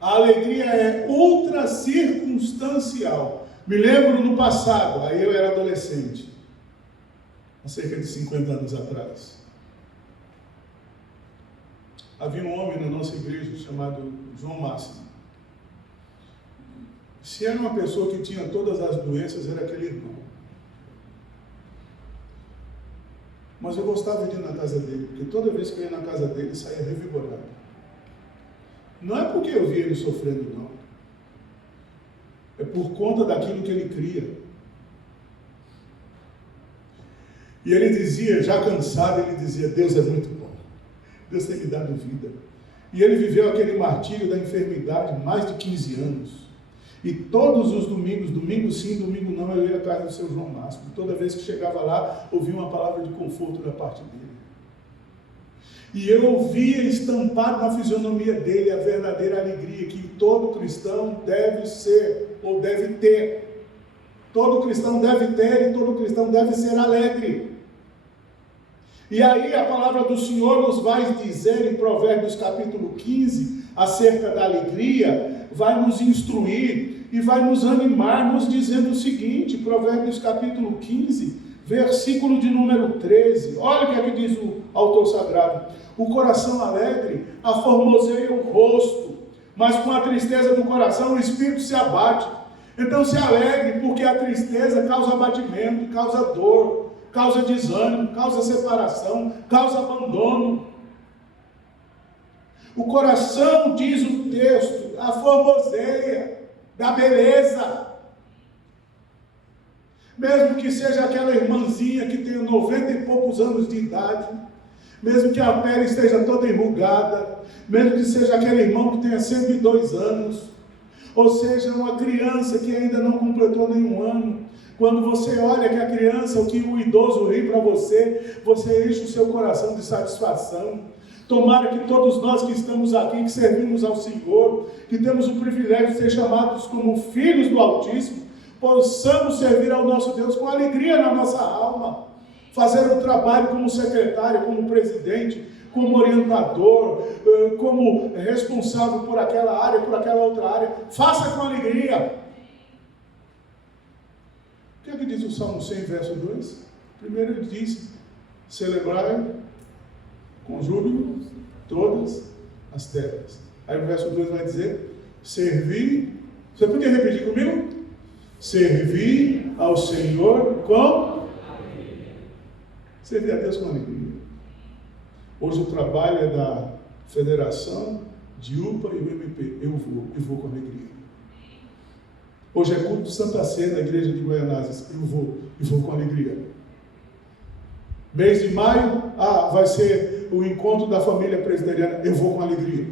A alegria é ultra circunstancial. Me lembro no passado, aí eu era adolescente, há cerca de 50 anos atrás. Havia um homem na nossa igreja chamado João Máximo. Se era uma pessoa que tinha todas as doenças, era aquele irmão. Mas eu gostava de ir na casa dele, porque toda vez que eu ia na casa dele, eu saía revigorado. Não é porque eu via ele sofrendo, não. É por conta daquilo que ele cria. E ele dizia, já cansado, ele dizia, Deus é muito bom. Deus tem me dado vida. E ele viveu aquele martírio da enfermidade mais de 15 anos. E todos os domingos, domingo sim, domingo não, eu ia atrás do seu João Máximo. Toda vez que chegava lá, ouvia uma palavra de conforto da parte dele. E eu ouvia estampado na fisionomia dele a verdadeira alegria que todo cristão deve ser, ou deve ter. Todo cristão deve ter e todo cristão deve ser alegre. E aí a palavra do Senhor nos vai dizer em Provérbios capítulo 15, acerca da alegria, vai nos instruir e vai nos animar, nos dizendo o seguinte, Provérbios capítulo 15, versículo de número 13, olha o que é que diz o autor sagrado: o coração alegre aformoseia o rosto, mas com a tristeza do coração o espírito se abate. Então se alegre, porque a tristeza causa abatimento, causa dor, causa desânimo, causa separação, causa abandono. O coração, diz o texto, aformoseia, dá beleza. Mesmo que seja aquela irmãzinha que tenha 90 e poucos anos de idade, mesmo que a pele esteja toda enrugada, mesmo que seja aquele irmão que tenha 102 anos, ou seja, uma criança que ainda não completou nenhum ano, quando você olha que a criança, ou que o idoso ri para você, você enche o seu coração de satisfação. Tomara que todos nós que estamos aqui, que servimos ao Senhor, que temos o privilégio de ser chamados como filhos do Altíssimo, possamos servir ao nosso Deus com alegria na nossa alma, fazer um trabalho como secretário, como presidente, como orientador, como responsável por aquela área, por aquela outra área, faça com alegria. O que é que diz o Salmo 100, verso 2? Primeiro ele diz, celebrai com júbilo todas as terras. Aí o verso 2 vai dizer, servir, você podia repetir comigo? Servir ao Senhor com alegria. Servir a Deus com alegria. Hoje o trabalho é da Federação de UPA e UMP. Eu vou com alegria. Hoje é culto de Santa Ceia na igreja de Goianazes. Eu vou com alegria. Mês de maio, vai ser o encontro da família presbiteriana. Eu vou com alegria.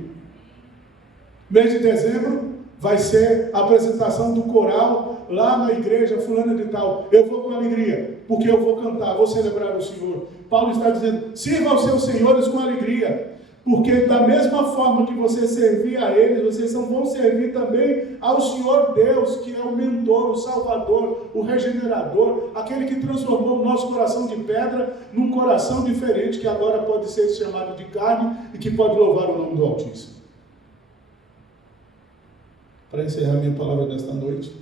Mês de dezembro, vai ser a apresentação do coral lá na igreja fulana de tal. Eu vou com alegria, porque eu vou cantar, vou celebrar o Senhor. Paulo está dizendo, sirva aos seus senhores com alegria, porque da mesma forma que você servir a eles, vocês vão servir também ao Senhor Deus, que é o mentor, o salvador, o regenerador, aquele que transformou o nosso coração de pedra num coração diferente, que agora pode ser chamado de carne e que pode louvar o nome do Altíssimo. Para encerrar minha palavra desta noite,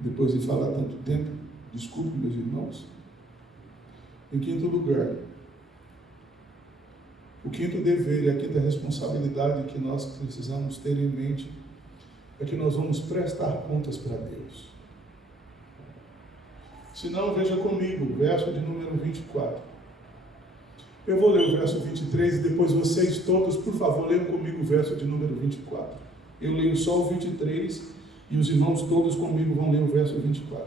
depois de falar tanto tempo, desculpe meus irmãos, em quinto lugar, o quinto dever e a quinta responsabilidade que nós precisamos ter em mente é que nós vamos prestar contas para Deus. Se não, veja comigo, verso de número 24. Eu vou ler o verso 23 e depois vocês todos, por favor, leiam comigo o verso de número 24. Eu leio só o 23 e os irmãos todos comigo vão ler o verso 24.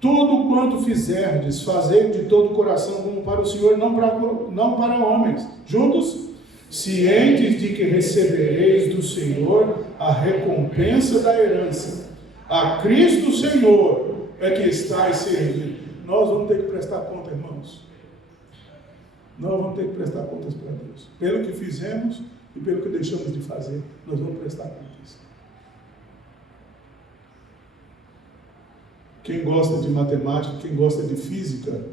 Tudo quanto fizerdes, fazei de todo o coração como para o Senhor, não para homens. Juntos? Cientes de que recebereis do Senhor a recompensa da herança. A Cristo Senhor é que estáis servindo. Nós vamos ter que prestar conta, irmãos. Nós vamos ter que prestar contas para Deus. Pelo que fizemos e pelo que deixamos de fazer, nós vamos prestar contas. Quem gosta de matemática, quem gosta de física,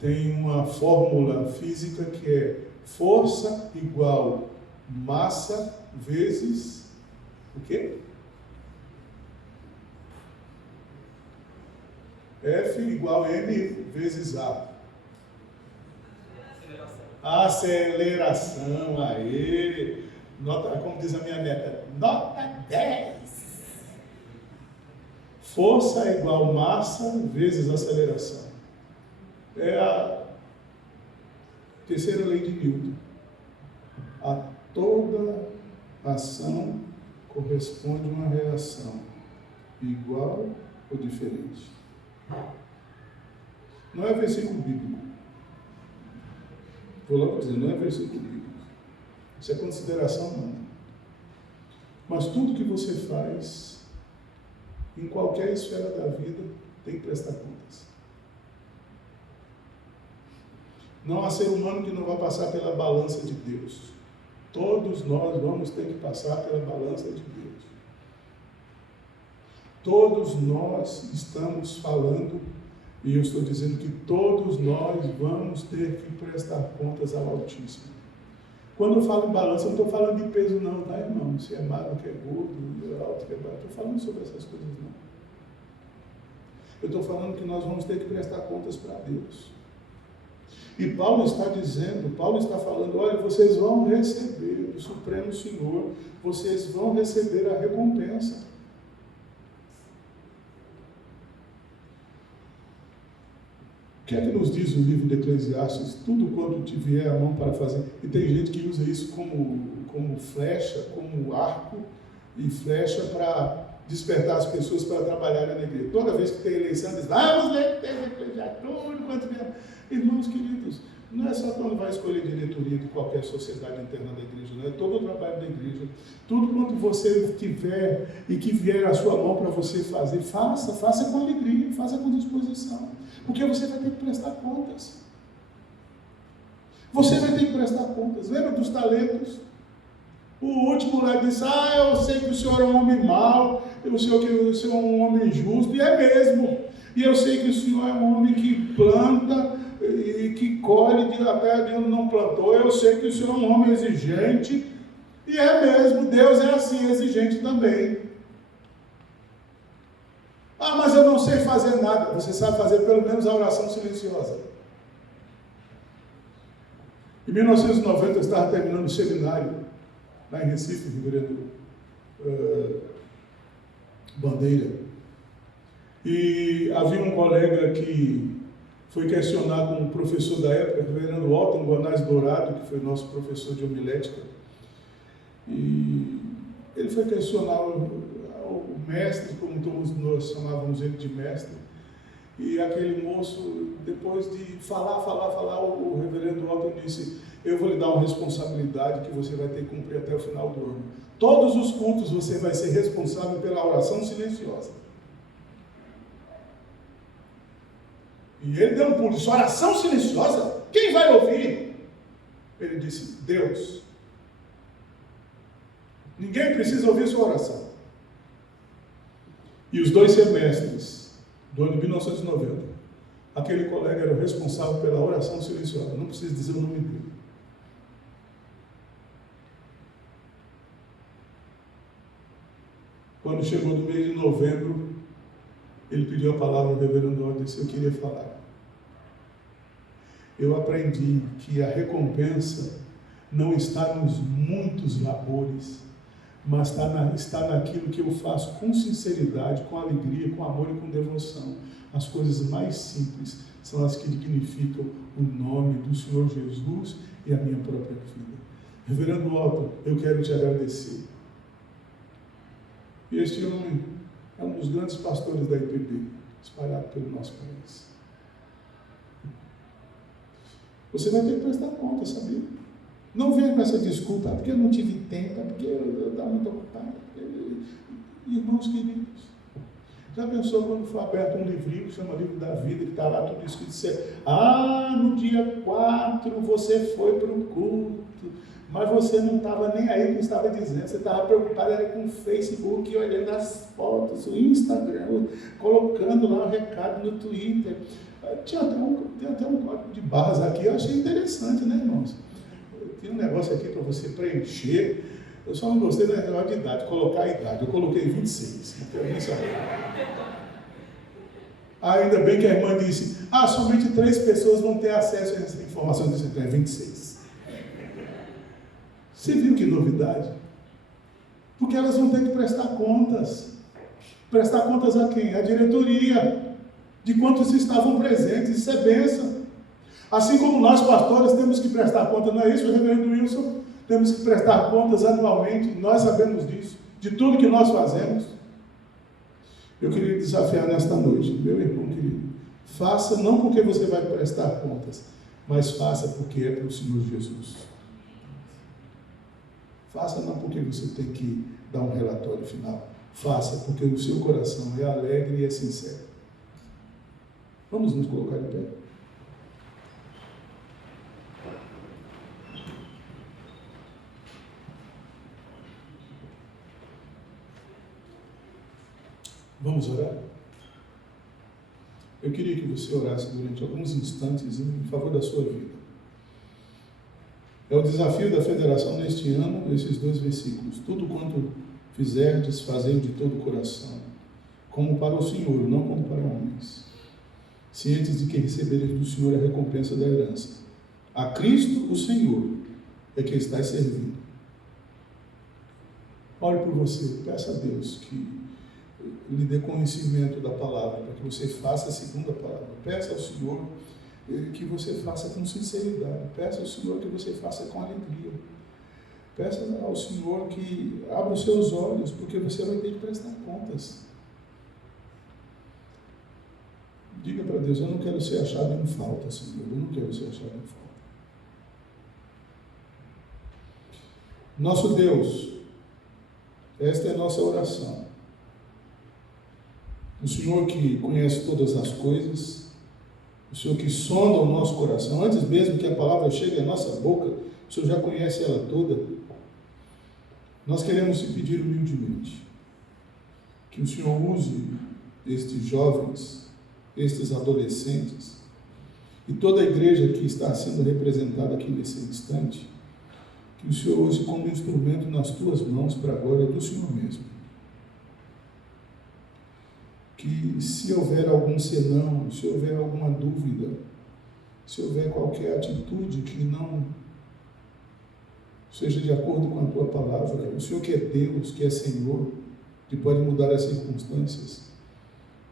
tem uma fórmula física que é força igual massa vezes o quê? F igual M vezes A. Aceleração, aê! Nota, como diz a minha neta, nota 10. Força é igual massa vezes aceleração. É a terceira lei de Newton. A toda ação corresponde uma reação igual ou diferente. Não é versículo bíblico. Vou logo dizer, não é versículo bíblico. Isso é consideração humana. Mas tudo que você faz, em qualquer esfera da vida, tem que prestar contas. Não há ser humano que não vai passar pela balança de Deus. Todos nós vamos ter que passar pela balança de Deus. Todos nós estamos falando, e eu estou dizendo que todos nós vamos ter que prestar contas ao Altíssimo. Quando eu falo em balança, eu não estou falando de peso não, tá, irmão? Se é magro, que é gordo, é alto, que é baixo. Não estou falando sobre essas coisas não. Eu estou falando que nós vamos ter que prestar contas para Deus. E Paulo está dizendo, Paulo está falando, olha, vocês vão receber do Supremo Senhor, vocês vão receber a recompensa. O que é que nos diz o livro de Eclesiastes? Tudo quanto te vier a mão para fazer. E tem gente que usa isso como flecha, como arco e flecha para despertar as pessoas para trabalharem na igreja. Toda vez que tem eleição, diz, vamos ler Eclesiastes, tudo quanto vier. Irmãos queridos, não é só quando vai escolher diretoria de qualquer sociedade interna da igreja, não é todo o trabalho da igreja. Tudo quanto você tiver e que vier à sua mão para você fazer, faça com alegria, faça com disposição. Porque você vai ter que prestar contas. Você vai ter que prestar contas. Lembra dos talentos? O último lá disse, eu sei que o senhor é um homem mau, eu sei que o senhor é um homem justo, e é mesmo. E eu sei que o senhor é um homem que planta e que colhe de a terra de onde não plantou. Eu sei que o senhor é um homem exigente, e é mesmo, Deus é assim, exigente também. Mas eu não sei fazer nada. Você sabe fazer pelo menos a oração silenciosa. Em 1990 eu estava terminando o seminário lá em Recife, reverendo Bandeira. E havia um colega que foi questionar com o professor da época, o reverendo Walton Guanais Dourado, que foi nosso professor de homilética. E ele foi questionar o mestre, como todos nós chamávamos ele de mestre, e aquele moço, depois de falar, o reverendo Walton disse, eu vou lhe dar uma responsabilidade que você vai ter que cumprir até o final do ano. Todos os cultos você vai ser responsável pela oração silenciosa. E ele deu um pulo, disse, oração silenciosa? Quem vai ouvir? Ele disse, Deus. Ninguém precisa ouvir sua oração. E os 2 semestres do ano de 1990, aquele colega era o responsável pela oração silenciosa. Não preciso dizer o nome dele. Quando chegou no mês de novembro, ele pediu a palavra ao reverendo Walton e disse, eu queria falar. Eu aprendi que a recompensa não está nos muitos labores, mas está naquilo que eu faço com sinceridade, com alegria, com amor e com devoção. As coisas mais simples são as que dignificam o nome do Senhor Jesus e a minha própria vida. Reverendo Walton, eu quero te agradecer. E este homem é um dos grandes pastores da IPB. espalhado pelo nosso país. Você vai ter que prestar conta, sabia? Não venha com essa desculpa, porque eu não tive tempo, porque eu estava muito ocupado. Irmãos queridos, já pensou quando for aberto um livrinho que chama Livro da Vida, que está lá tudo escrito, no dia 4 você foi para o culto, mas você não estava nem aí com o que estava dizendo, você estava preocupado era com o Facebook, olhando as fotos, o Instagram, colocando lá o recado no Twitter. Tem até um código de barras aqui, eu achei interessante, né, irmãos? Tem um negócio aqui para você preencher. Eu só não gostei da negócio de idade, colocar a idade. Eu coloquei 26. Ainda bem que a irmã disse, somente 3 pessoas vão ter acesso a essa informação. Eu disse, então é 26. Você viu que novidade? Porque elas vão ter que prestar contas. Prestar contas a quem? A diretoria. De quantos estavam presentes. Isso é bênção. Assim como nós, pastores, temos que prestar contas, não é isso, reverendo Wilson? Temos que prestar contas anualmente, nós sabemos disso, de tudo que nós fazemos. Eu queria desafiar nesta noite, meu irmão querido, faça não porque você vai prestar contas, mas faça porque é para o Senhor Jesus. Faça não porque você tem que dar um relatório final, faça porque o seu coração é alegre e é sincero. Vamos nos colocar de pé. Vamos orar? Eu queria que você orasse durante alguns instantes em favor da sua vida. É o desafio da federação neste ano, esses 2 versículos. Tudo quanto fizerdes, fazei de todo o coração, como para o Senhor, não como para homens, cientes de que recebereis do Senhor a recompensa da herança. A Cristo, o Senhor, é que estás servindo. Ore por você, peça a Deus que lhe dê conhecimento da palavra, para que você faça a segunda palavra. Peça ao Senhor que você faça com sinceridade. Peça ao Senhor que você faça com alegria. Peça ao Senhor que abra os seus olhos, porque você vai ter que prestar contas. Diga para Deus, eu não quero ser achado em falta, Senhor. Eu não quero ser achado em falta. Nosso Deus, esta é a nossa oração. O Senhor que conhece todas as coisas, o Senhor que sonda o nosso coração, antes mesmo que a palavra chegue à nossa boca, o Senhor já conhece ela toda. Nós queremos te pedir humildemente que o Senhor use estes jovens, estes adolescentes e toda a igreja que está sendo representada aqui nesse instante, que o Senhor use como instrumento nas tuas mãos para a glória do Senhor mesmo. Que se houver algum senão, se houver alguma dúvida, se houver qualquer atitude que não seja de acordo com a tua palavra, o Senhor que é Deus, que é Senhor, que pode mudar as circunstâncias,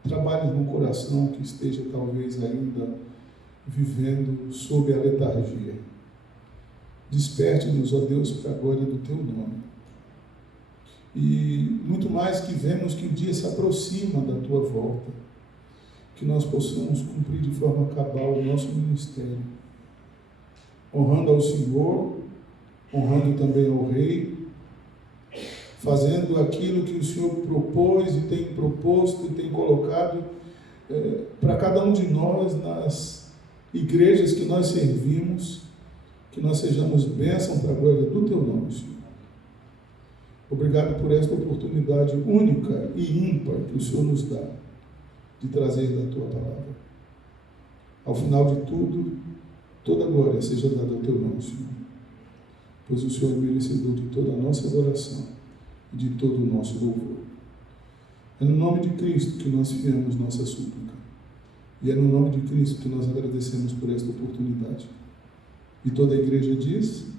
trabalhe no coração que esteja talvez ainda vivendo sob a letargia. Desperte-nos, ó Deus, para a glória do teu nome. E muito mais que vemos que o dia se aproxima da tua volta, que nós possamos cumprir de forma cabal o nosso ministério, honrando ao Senhor, honrando também ao Rei, fazendo aquilo que o Senhor propôs e tem proposto e tem colocado para cada um de nós nas igrejas que nós servimos, que nós sejamos bênção para a glória do teu nome, Senhor. Obrigado por esta oportunidade única e ímpar que o Senhor nos dá de trazer da tua palavra. Ao final de tudo, toda a glória seja dada ao teu nome, Senhor, pois o Senhor é merecedor de toda a nossa adoração e de todo o nosso louvor. É no nome de Cristo que nós fiamos nossa súplica, e é no nome de Cristo que nós agradecemos por esta oportunidade. E toda a igreja diz...